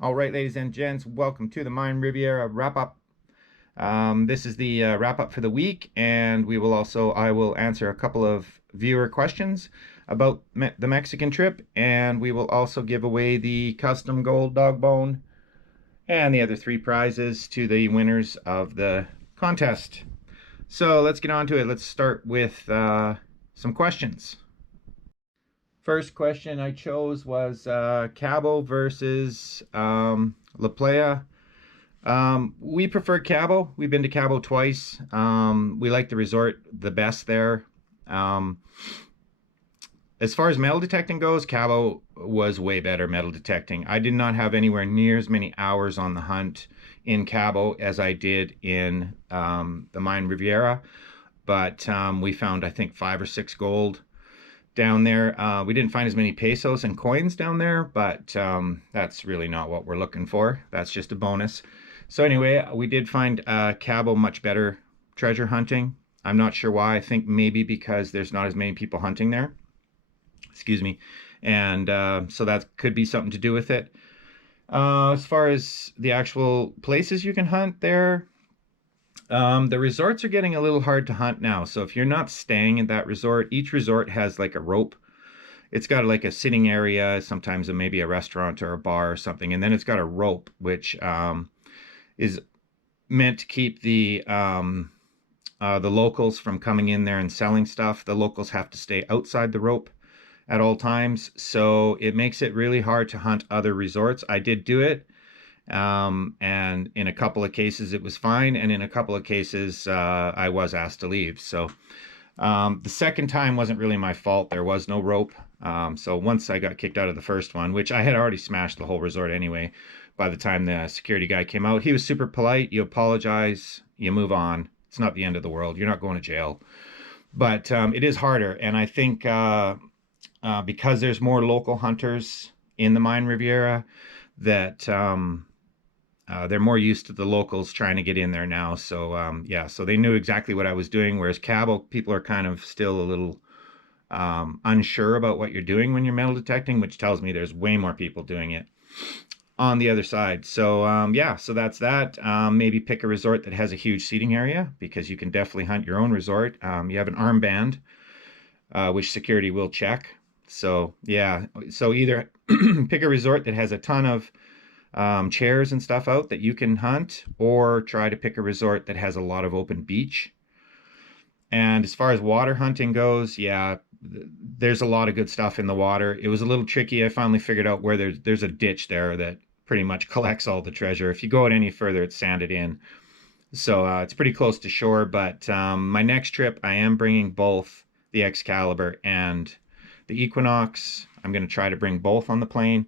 All right, ladies and gents, welcome to the Mind Riviera wrap up. This is the wrap up for the week, and I will answer a couple of viewer questions about the Mexican trip, and we will also give away the custom gold dog bone and the other three prizes to the winners of the contest. So let's get on to it. Let's start with some questions. First question I chose was Cabo versus La Playa. We prefer Cabo. We've been to Cabo twice. We like the resort the best there. Um, as far as metal detecting goes, Cabo was way better metal detecting. I did not have anywhere near as many hours on the hunt in Cabo as I did in the Mine Riviera, but we found, I think, 5 or 6 gold down there. We didn't find as many pesos and coins down there, but that's really not what we're looking for. That's just a bonus. So anyway, we did find Cabo much better treasure hunting. I'm not sure why. I think maybe because there's not as many people hunting there. Excuse me. And so that could be something to do with it. As far as the actual places you can hunt there, the resorts are getting a little hard to hunt now. So if you're not staying at that resort, each resort has like a rope. It's got like a sitting area, sometimes maybe a restaurant or a bar or something, and then it's got a rope, which is meant to keep the locals from coming in there and selling stuff. The locals have to stay outside the rope at all times, so it makes it really hard to hunt other resorts. I did do it, and in a couple of cases it was fine, and in a couple of cases I was asked to leave. So the second time wasn't really my fault. There was no rope. So once I got kicked out of the first one, which I had already smashed the whole resort anyway, by the time the security guy came out, he was super polite. You apologize, you move on. It's not the end of the world. You're not going to jail. But it is harder. And I think because there's more local hunters in the Mine Riviera, that they're more used to the locals trying to get in there now. So yeah, so they knew exactly what I was doing. Whereas Cabo, people are kind of still a little unsure about what you're doing when you're metal detecting, which tells me there's way more people doing it on the other side. So yeah, so that's that. Maybe pick a resort that has a huge seating area because you can definitely hunt your own resort. You have an armband, which security will check. So yeah, so either pick a resort that has a ton of chairs and stuff out that you can hunt, or try to pick a resort that has a lot of open beach. And as far as water hunting goes, yeah, there's a lot of good stuff in the water. It was a little tricky. I finally figured out where there's a ditch there that pretty much collects all the treasure. If you go out any further, it's sanded in. So it's pretty close to shore. But my next trip, I am bringing both the Excalibur and the Equinox. I'm going to try to bring both on the plane.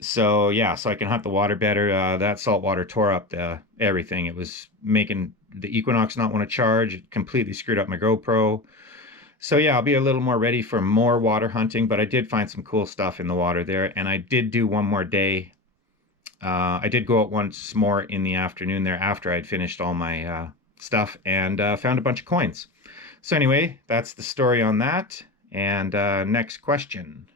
So yeah, so I can hunt the water better. That salt water tore up everything. It was making the Equinox not want to charge. It completely screwed up my GoPro. So yeah, I'll be a little more ready for more water hunting, but I did find some cool stuff in the water there, and I did do one more day. I did go out once more in the afternoon there after I'd finished all my stuff, and found a bunch of coins. So anyway, that's the story on that. And next question.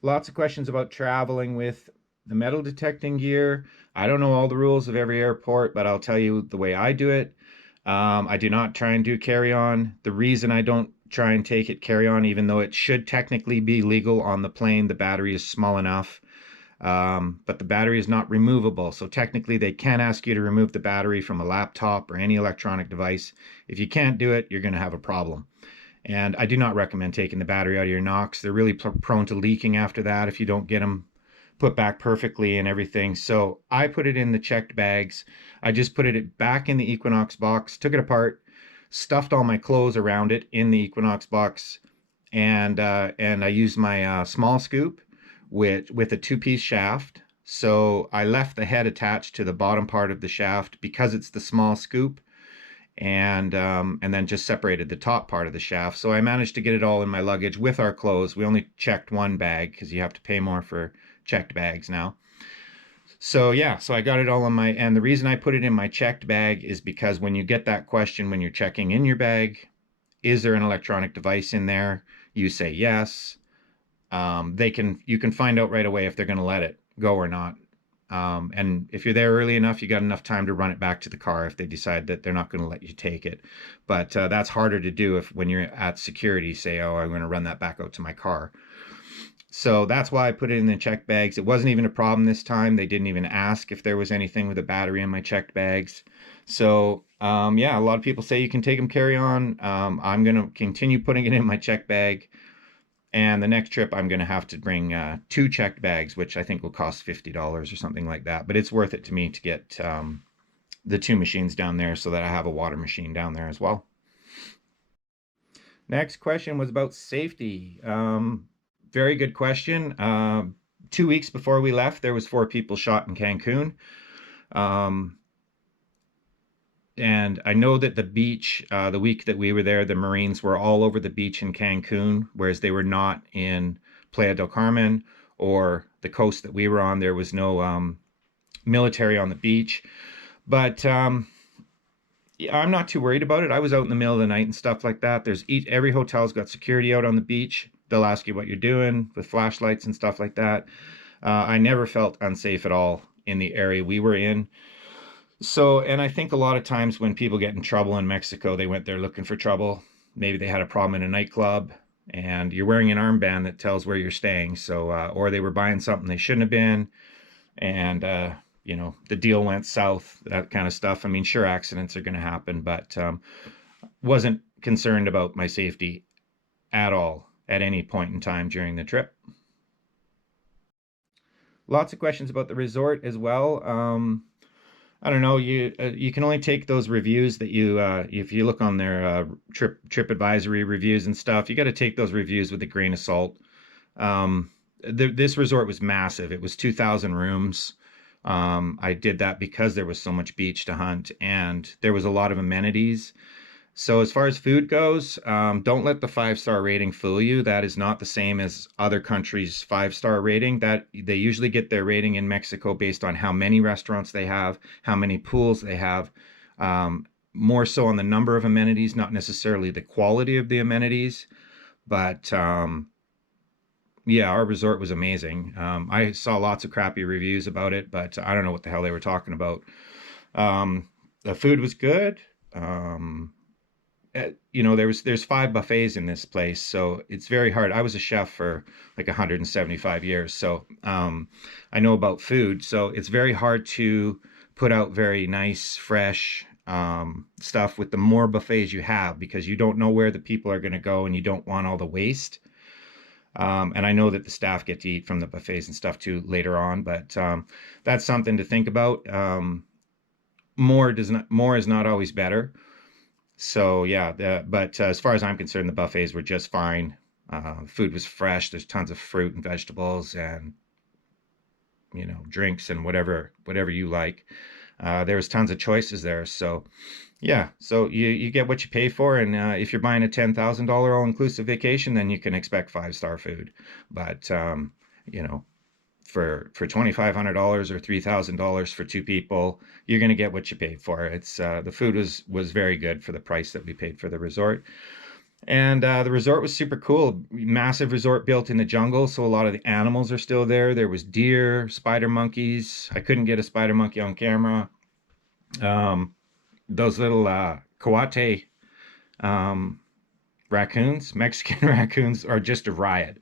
Lots of questions about traveling with the metal detecting gear. I don't know all the rules of every airport, but I'll tell you the way I do it. I do not try and do carry on. The reason I don't try and take it carry on, even though it should technically be legal on the plane, the battery is small enough. But the battery is not removable. So technically, they can ask you to remove the battery from a laptop or any electronic device. If you can't do it, you're going to have a problem. And I do not recommend taking the battery out of your Knox. They're really prone to leaking after that if you don't get them put back perfectly and everything. So I put it in the checked bags. I just put it back in the Equinox box, took it apart, stuffed all my clothes around it in the Equinox box, and I used my small scoop with a two-piece shaft. So I left the head attached to the bottom part of the shaft because it's the small scoop, and then just separated the top part of the shaft. So I managed to get it all in my luggage with our clothes. We only checked one bag because you have to pay more for checked bags now. So yeah, so I got it all in my, and the reason I put it in my checked bag is because when you get that question when you're checking in your bag, is there an electronic device in there? You say yes. You can find out right away if they're going to let it go or not. And if you're there early enough, you got enough time to run it back to the car if they decide that they're not going to let you take it. But that's harder to do if when you're at security, say, oh, I'm going to run that back out to my car. So that's why I put it in the checked bags. It wasn't even a problem this time. They didn't even ask if there was anything with a battery in my checked bags. So yeah, a lot of people say you can take them carry on. I'm going to continue putting it in my checked bag. And the next trip, I'm going to have to bring 2 checked bags, which I think will cost $50 or something like that. But it's worth it to me to get the 2 machines down there so that I have a water machine down there as well. Next question was about safety. Very good question. 2 weeks before we left, there was 4 people shot in Cancun. And I know that the beach, the week that we were there, the Marines were all over the beach in Cancun, whereas they were not in Playa del Carmen or the coast that we were on. There was no military on the beach. But yeah, I'm not too worried about it. I was out in the middle of the night and stuff like that. Every hotel's got security out on the beach. They'll ask you what you're doing with flashlights and stuff like that. I never felt unsafe at all in the area we were in. So, and I think a lot of times when people get in trouble in Mexico, they went there looking for trouble. Maybe they had a problem in a nightclub and you're wearing an armband that tells where you're staying. So, or they were buying something they shouldn't have been. And, the deal went south, that kind of stuff. I mean, sure, accidents are going to happen, but wasn't concerned about my safety at all at any point in time during the trip. Lots of questions about the resort as well. I don't know. You can only take those reviews that if you look on their trip advisory reviews and stuff, you got to take those reviews with a grain of salt. This resort was massive. It was 2,000 rooms. I did that because there was so much beach to hunt and there was a lot of amenities. So as far as food goes, don't let the 5-star rating fool you. That is not the same as other countries' 5-star rating. That they usually get their rating in Mexico based on how many restaurants they have, how many pools they have, more so on the number of amenities, not necessarily the quality of the amenities. But yeah, our resort was amazing. I saw lots of crappy reviews about it, but I don't know what the hell they were talking about. The food was good. There's 5 buffets in this place, so it's very hard. I was a chef for like 175 years, so I know about food. So it's very hard to put out very nice, fresh stuff with the more buffets you have because you don't know where the people are going to go and you don't want all the waste. And I know that the staff get to eat from the buffets and stuff too later on, but that's something to think about. More is not always better. So yeah, but as far as I'm concerned, the buffets were just fine. Food was fresh. There's tons of fruit and vegetables and drinks and whatever you like. There was tons of choices there. So yeah, so you get what you pay for, and if you're buying a $10,000 all-inclusive vacation, then you can expect 5-star food. But you know, for $2,500 or $3,000 for 2 people, you're going to get what you paid for. It's the food was very good for the price that we paid for the resort. And the resort was super cool. Massive resort built in the jungle, so a lot of the animals are still there. There was deer, spider monkeys. I couldn't get a spider monkey on camera. Um, those little coate raccoons, Mexican raccoons, are just a riot.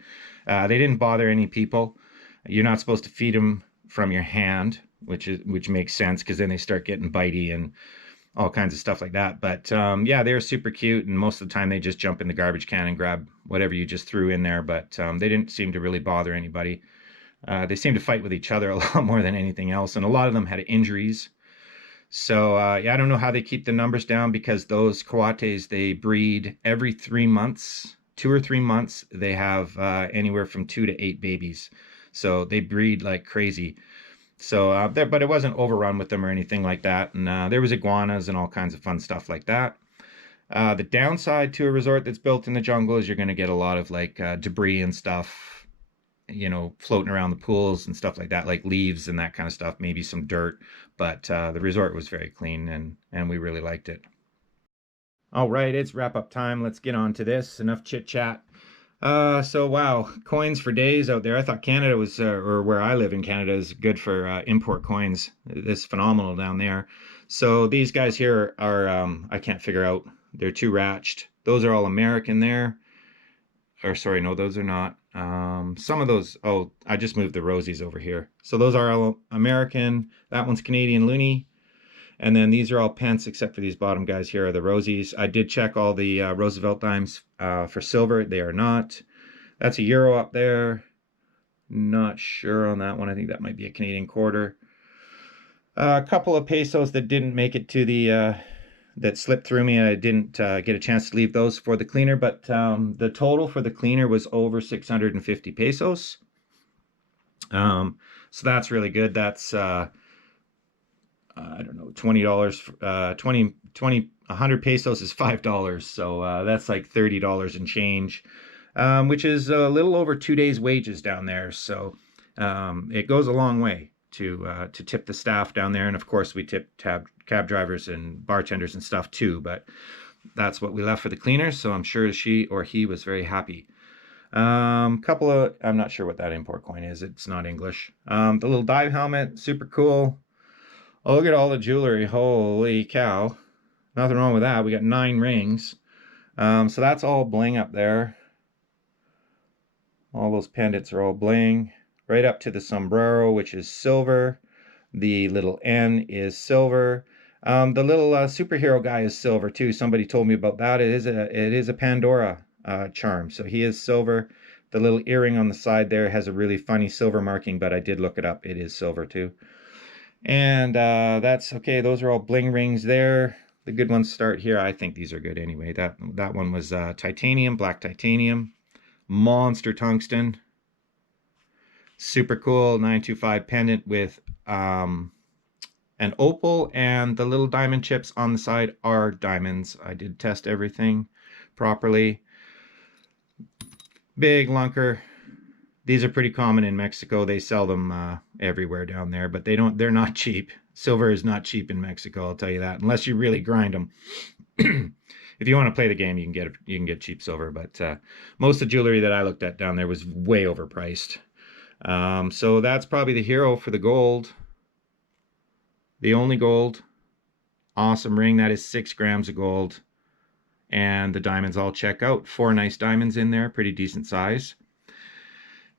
They didn't bother any people. You're not supposed to feed them from your hand, which makes sense because then they start getting bitey and all kinds of stuff like that. But yeah, they're super cute, and most of the time they just jump in the garbage can and grab whatever you just threw in there. But they didn't seem to really bother anybody. They seemed to fight with each other a lot more than anything else, and a lot of them had injuries. So yeah, I don't know how they keep the numbers down because those coates, they breed every 3 months, 2 or 3 months. They have anywhere from 2 to 8 babies. So they breed like crazy. So but it wasn't overrun with them or anything like that. And there was iguanas and all kinds of fun stuff like that. The downside to a resort that's built in the jungle is you're going to get a lot of like debris and stuff, floating around the pools and stuff like that, like leaves and that kind of stuff, maybe some dirt. But the resort was very clean and we really liked it. All right, it's wrap up time. Let's get on to this. Enough chit chat. So wow, coins for days out there. I thought Canada was, or where I live in Canada is good for import coins. It's phenomenal down there. So these guys here are, I can't figure out. They're too ratched. Those are all American there. Or sorry, no, those are not. Some of those, oh, I just moved the Rosies over here. So those are all American. That one's Canadian loonie. And then these are all pence, except for these bottom guys here are the Rosies. I did check all the Roosevelt dimes for silver. They are not. That's a euro up there. Not sure on that one. I think that might be a Canadian quarter. A couple of pesos that didn't make it to the, that slipped through me. I didn't get a chance to leave those for the cleaner, but the total for the cleaner was over 650 pesos. So that's really good. That's I don't know, $20, 100 pesos is $5. So that's like $30 and change, which is a little over 2 days' wages down there. So it goes a long way to tip the staff down there. And of course, we tip cab drivers and bartenders and stuff too. But that's what we left for the cleaners. So I'm sure she or he was very happy. Couple of, I'm not sure what that import coin is. It's not English. The little dive helmet, super cool. Oh, look at all the jewelry. Holy cow. Nothing wrong with that. We got 9 rings. So that's all bling up there. All those pendants are all bling. Right up to the sombrero, which is silver. The little N is silver. The little superhero guy is silver too. Somebody told me about that. It is a Pandora charm. So he is silver. The little earring on the side there has a really funny silver marking, but I did look it up. It is silver too. And that's okay. Those are all bling rings there. The good ones start here. I think these are good anyway. That one was titanium, black titanium, monster tungsten. Super cool 925 pendant with an opal, and the little diamond chips on the side are diamonds. I did test everything properly. Big lunker. These are pretty common in Mexico. They sell them everywhere down there, but they're not cheap. Silver is not cheap in Mexico, I'll tell you that, unless you really grind them. If you want to play the game, you can get cheap silver, but most of the jewelry that I looked at down there was way overpriced. So that's probably the hero for the gold. The only gold. Awesome ring. That is 6 grams of gold. And the diamonds all check out. 4 nice diamonds in there, pretty decent size.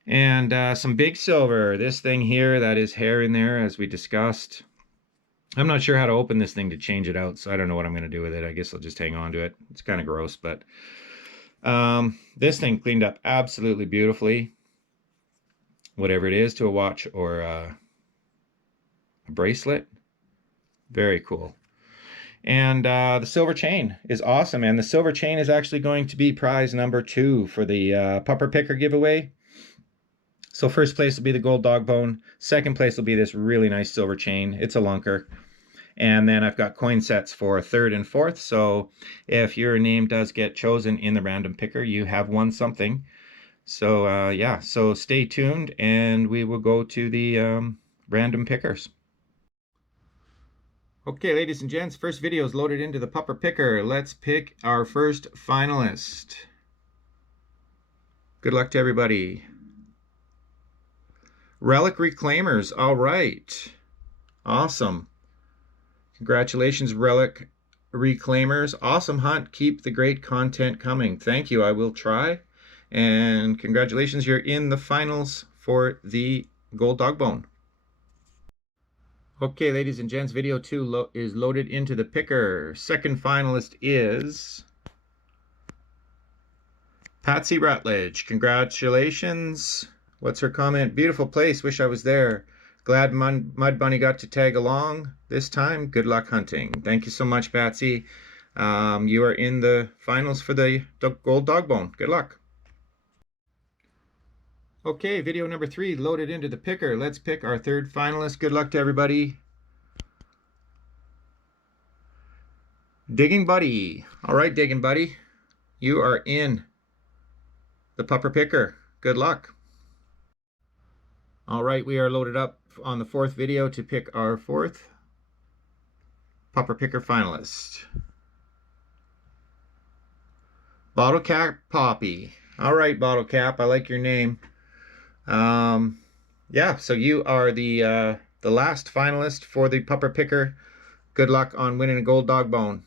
And some big silver. This thing here, that is hair in there, as we discussed. I'm not sure how to open this thing to change it out, so I don't know what I'm going to do with it. I guess I'll just hang on to it. It's kind of gross, but this thing cleaned up absolutely beautifully. Whatever it is, to a watch or a bracelet. Very cool. And the silver chain is awesome, and the silver chain is actually going to be prize number 2 for the Pupper Picker giveaway. So first place will be the gold dog bone. Second place will be this really nice silver chain. It's a lunker. And then I've got coin sets for 3rd and 4th. So if your name does get chosen in the random picker, you have won something. So yeah, so stay tuned and we will go to the random pickers. Okay, ladies and gents, first video is loaded into the Pupper Picker. Let's pick our first finalist. Good luck to everybody. Relic Reclaimers. All right. Awesome. Congratulations, Relic Reclaimers. Awesome hunt. Keep the great content coming. Thank you. I will try. And congratulations, you're in the finals for the gold dog bone. Okay, ladies and gents, video 2 is loaded into the picker. Second finalist is Patsy Rutledge. Congratulations. What's her comment? Beautiful place. Wish I was there. Glad Mud Bunny got to tag along this time. Good luck hunting. Thank you so much, Patsy. You are in the finals for the gold dog bone. Good luck. Okay, video number 3 loaded into the picker. Let's pick our 3rd finalist. Good luck to everybody. Digging Buddy. All right, Digging Buddy. You are in the Pupper Picker. Good luck. All right, we are loaded up on the 4th video to pick our 4th Pupper Picker finalist. Bottle Cap Poppy. All right, Bottle Cap, I like your name. Yeah, so you are the last finalist for the Pupper Picker. Good luck on winning a gold dog bone.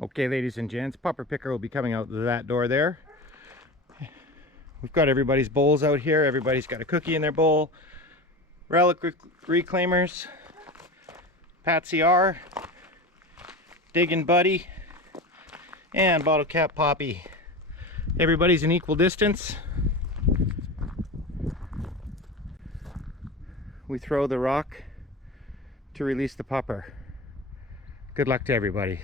Okay, ladies and gents, Pupper Picker will be coming out that door there. We've got everybody's bowls out here. Everybody's got a cookie in their bowl. Relic Reclaimers, Patsy R, Diggin' Buddy, and Bottle Cap Poppy. Everybody's in equal distance. We throw the rock to release the pupper. Good luck to everybody.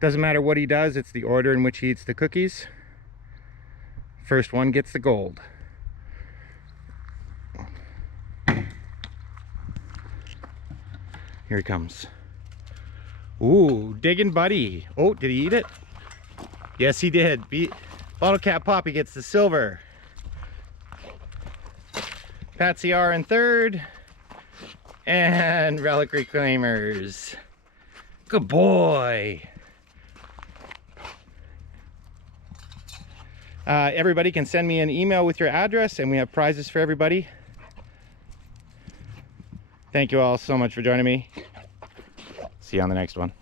Doesn't matter what he does, it's the order in which he eats the cookies. First one gets the gold. Here he comes. Ooh, Diggin' Buddy. Oh, did he eat it? Yes, he did. Bottle Cap Poppy gets the silver. Patsy R in third. And Relic Reclaimers. Good boy. Everybody can send me an email with your address, and we have prizes for everybody. Thank you all so much for joining me. See you on the next one.